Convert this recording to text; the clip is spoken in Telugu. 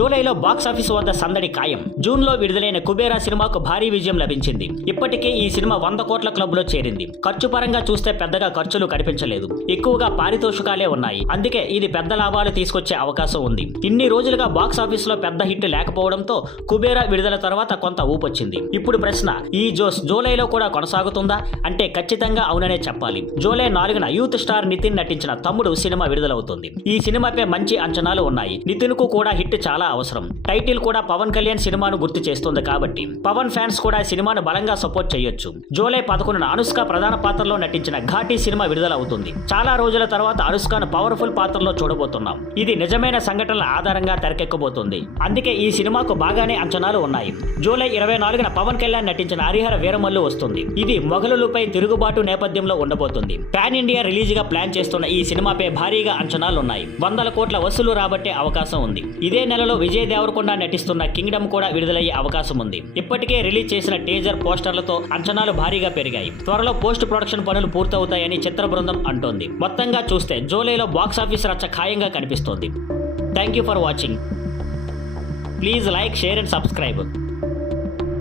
జూలైలో బాక్సాఫీస్ వద్ద సందడి ఖాయం. జూన్ లో విడుదలైన కుబేరా సినిమాకు భారీ విజయం లభించింది. ఇప్పటికే ఈ సినిమా 100 కోట్ల క్లబ్ లో చేరింది. ఖర్చు పరంగా చూస్తే పెద్దగా ఖర్చులు కనిపించలేదు. ఎక్కువగా పారితోషికాలే ఉన్నాయి. అందుకే ఇది పెద్ద లాభాలు తీసుకొచ్చే అవకాశం ఉంది. ఇన్ని రోజులుగా బాక్సాఫీస్ లో పెద్ద హిట్ లేకపోవడంతో కుబేరా విడుదల తర్వాత కొంత ఊపొచ్చింది. ఇప్పుడు ప్రశ్న, ఈ జోస్ జూలైలో కూడా కొనసాగుతుందా అంటే ఖచ్చితంగా అవుననే చెప్పాలి. జూలై 4న యూత్ స్టార్ నితిన్ నటించిన తమ్ముడు సినిమా విడుదలవుతుంది. ఈ సినిమాపై మంచి అంచనాలు ఉన్నాయి. నితిన్ కు కూడా హిట్ చాలా అవసరం. టైటిల్ కూడా పవన్ కళ్యాణ్ సినిమాను గుర్తు చేస్తుంది కాబట్టి పవన్ ఫ్యాన్స్ కూడా సినిమాను బలంగా సపోర్ట్ చేయొచ్చు. జూలై 11న అనుష్క ప్రధాన పాత్రలో నటించిన ఘాటీ సినిమా విడుదల అవుతుంది. చాలా రోజుల తర్వాత అనుష్కను పవర్ఫుల్ పాత్రలో చూడబోతున్నాం. ఇది నిజమైన సంఘటనల ఆధారంగా తెరకెక్కబోతుంది. అందుకే ఈ సినిమాకు బాగానే అంచనాలు ఉన్నాయి. జూలై 24న పవన్ కళ్యాణ్ నటించిన హరిహర వీరమల్లు వస్తుంది. ఇది మొఘలులపై తిరుగుబాటు నేపథ్యంలో ఉండబోతుంది. పాన్ ఇండియా రిలీజ్ గా ప్లాన్ చేస్తున్న ఈ సినిమాపై భారీగా అంచనాలున్నాయి. 100 కోట్ల వసూలు రాబట్టే అవకాశం ఉంది. ఇదే నెలలో విజయ్ దేవరకొండ నటిస్తున్న కింగ్డమ్ కూడా విడుదలయ్యే అవకాశం ఉంది. ఇప్పటికే రిలీజ్ చేసిన టీజర్ పోస్టర్లతో అంచనాలు భారీగా పెరిగాయి. త్వరలో పోస్ట్ ప్రొడక్షన్ పనులు పూర్తవుతాయని చిత్ర బృందం అంటోంది. మొత్తంగా చూస్తే జూలైలో బాక్సాఫీస్ రచ్చ ఖాయంగా కనిపిస్తోంది. Thank you for watching. Please like, share and subscribe.